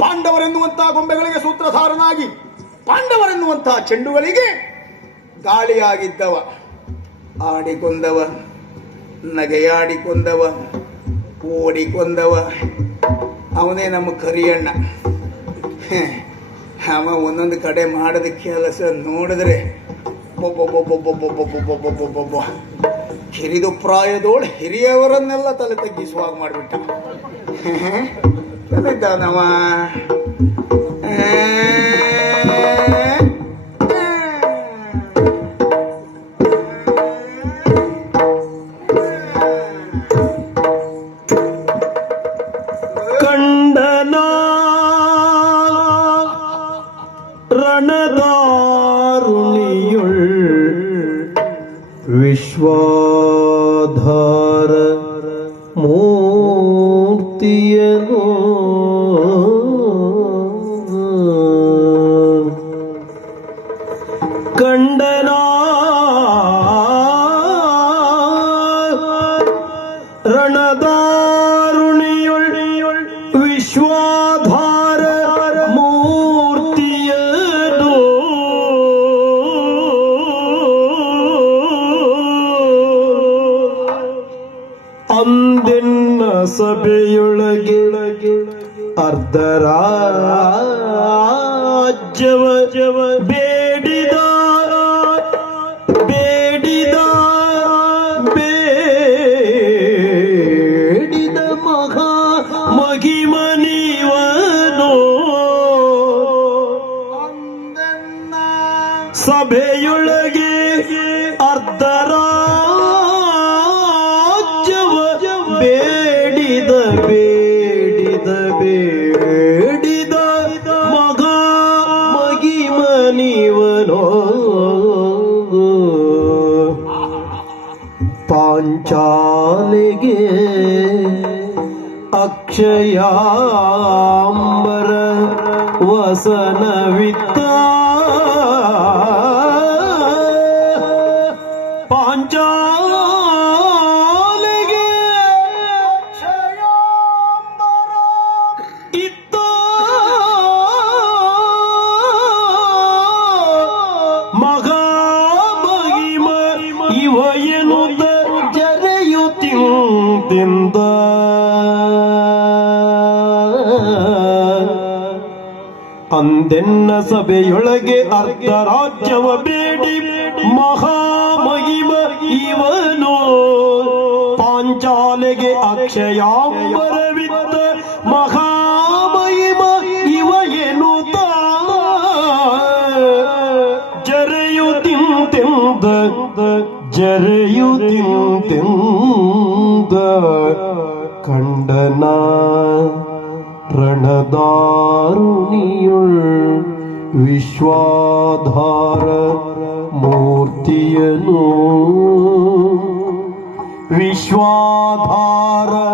ಪಾಂಡವರೆನ್ನುವಂತಹ ಗೊಂಬೆಗಳಿಗೆ ಸೂತ್ರಧಾರನಾಗಿ ಪಾಂಡವರೆನ್ನುವಂತಹ ಚೆಂಡುಗಳಿಗೆ ಗಾಳಿಯಾಗಿದ್ದವ. ಆಡಿಕೊಂದವ ನಗೆಯಾಡಿಕೊಂದವ ಓಡಿಕೊಂದವ ಅವನೇ ನಮ್ಮ ಕರಿಯಣ್ಣ. ಅವ ಒಂದೊಂದು ಕಡೆ ಮಾಡದ ಕೆಲಸ ನೋಡಿದ್ರೆ ಬೊಬ್ಬೊಬ್ಬೊಬ್ಬೊಬ್ಬೊಬ್ಬೊಬ್ಬೊಬ್ಬೊಬ್ಬೊಬ್ಬೊಬ್ಬೊಬ್ಬೊಬ್ಬೊ ಹಿರಿದು ಪ್ರಾಯದೋಳು ಹಿರಿಯವರನ್ನೆಲ್ಲ ತಲೆ ತಗ್ಗಿಸುವಾಗ ಮಾಡಿಬಿಟ್ಟ. ರಣದಾರುಣಿಯುಳ್ ವಿಶ್ವಾಧಾರ ಮೂರ್ತಿಯನು ವಿಶ್ವಾಧಾರ ಮೂರ್ತಿಯದು ಅಂದಿನ ಸಭೆಯೊಳಗೆ ಅರ್ಧರಾಜ್ಯವ ಪಾಂಚಾಲಿಗೆ ಅಕ್ಷಯಾಂಬರ ವಸನವಿತ್ತ ಅಂದೆನ್ನ ಸಭೆಯೊಳಗೆ ಅರ್ಧ ರಾಜ್ಯವ ಬೇಡಿ. ಮಹಾಮಹಿಮ ಇವನು. ಪಾಂಚಾಲೆಗೆ ಅಕ್ಷಯಾಂಬರವಿದ್ದ ಮಹಾಮಹಿಮ ಇವ ಎನ್ನುತ್ತ ಜರೆಯುತ್ತಿಂತೆಂದ ತಿಂತಿಂದ ಕಂಡನ ರಣದಾರುಣಿಯುಳ್ ವಿಶ್ವಾಧಾರ ಮೂರ್ತಿಯನು. ವಿಶ್ವಾಧಾರ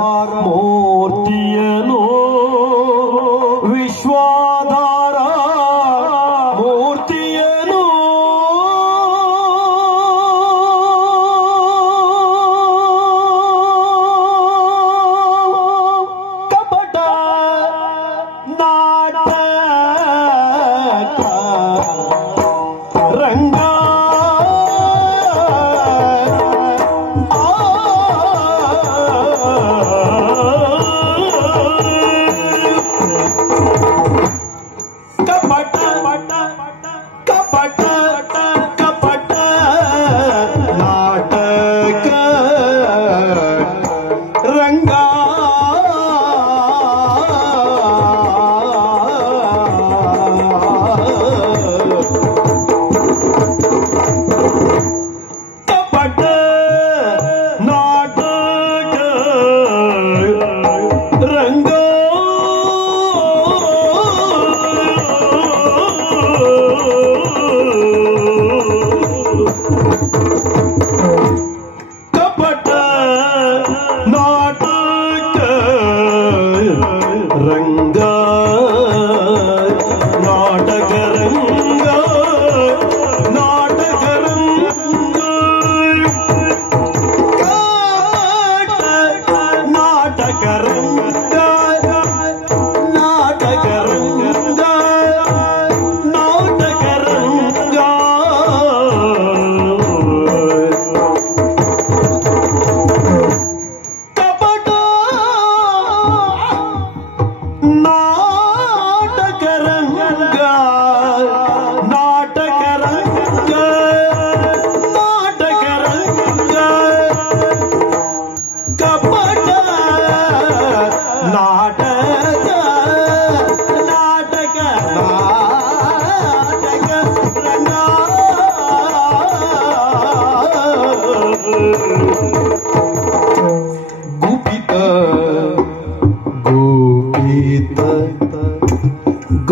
tacarrón.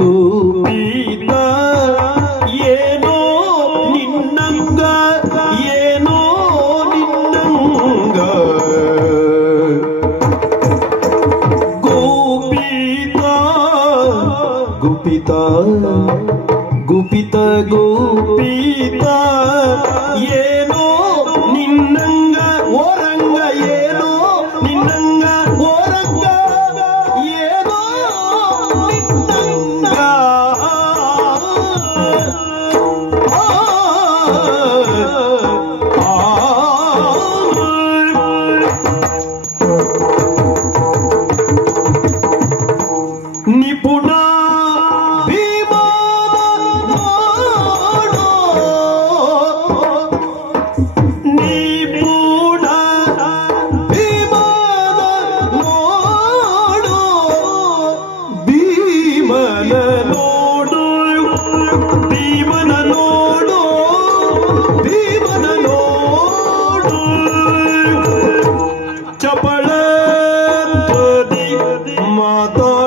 तू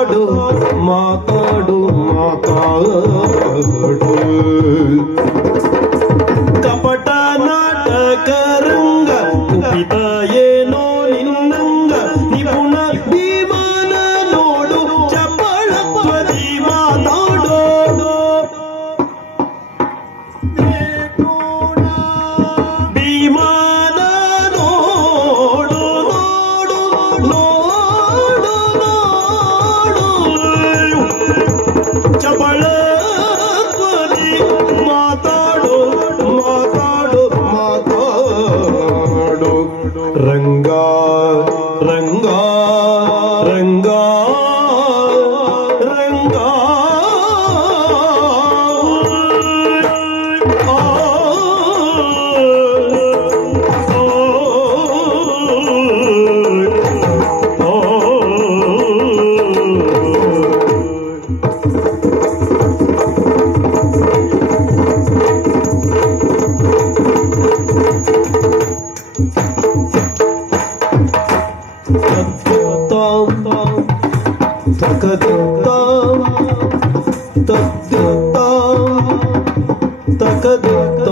ಮಾತಾಡು ಮಾತಾಡು ಮಾತಾಡು ತಕದಿತ್ತ ತದ್ದಿತ್ತ ತಕದಿತ್ತ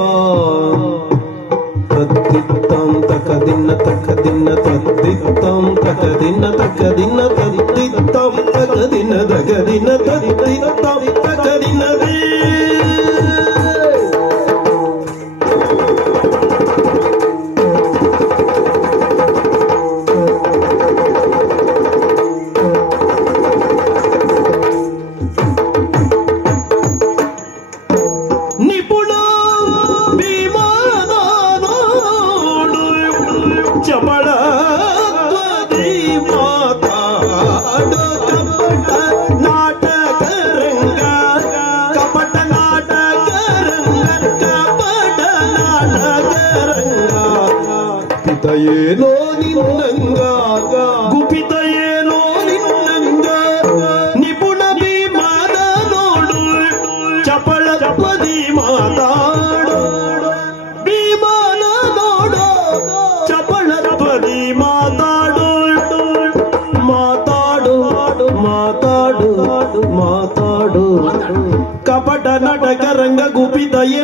ತದ್ದಿತ್ತಂ ತಕದಿನ್ನ ತಕದಿನ್ನ ತದ್ದಿತ್ತಂ ತಕದಿನ್ನ ತಕದಿನ್ನ ತದ್ದಿತ್ತಂ ತಕದಿನ ತಕದಿನ ತದ್ದಿತ್ತಂ ತಕದಿನ ಗುಪಿತಯೇನೋ ನಿನ್ನಂಗ ಗುಪಿತಯೇನೋ ನಿನ್ನಂಗ ನಿಪುಣ ಭೀಮಾನ ನೋಡು ಚಪಳ ಚಪದಿ ಮಾತಾಡು ಭೀಮಾನ ನೋಡು ಚಪಳ ಚಪದಿ ಮಾತಾಡು ಮಾತಾಡು ಮಾತಾಡು ಮಾತಾಡು ಕಪಟ ನಟಕ ರಂಗ ಗುಪಿತಯೇ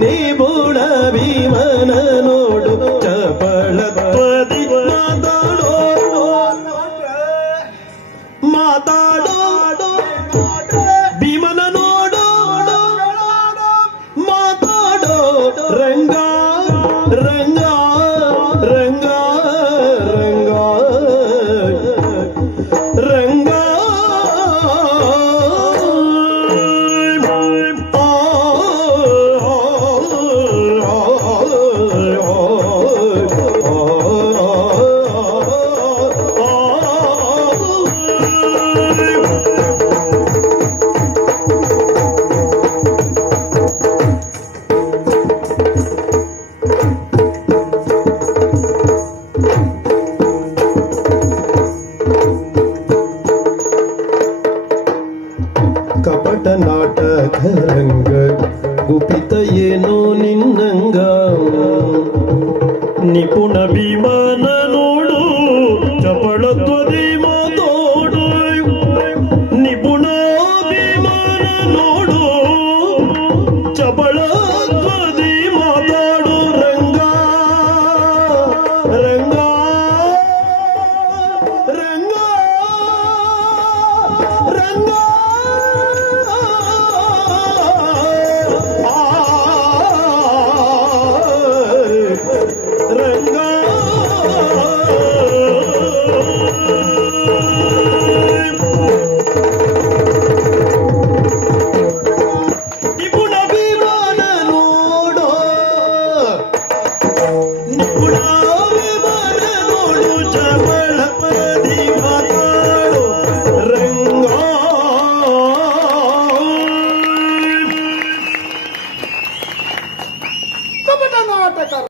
నీ భూ I'm Chabala.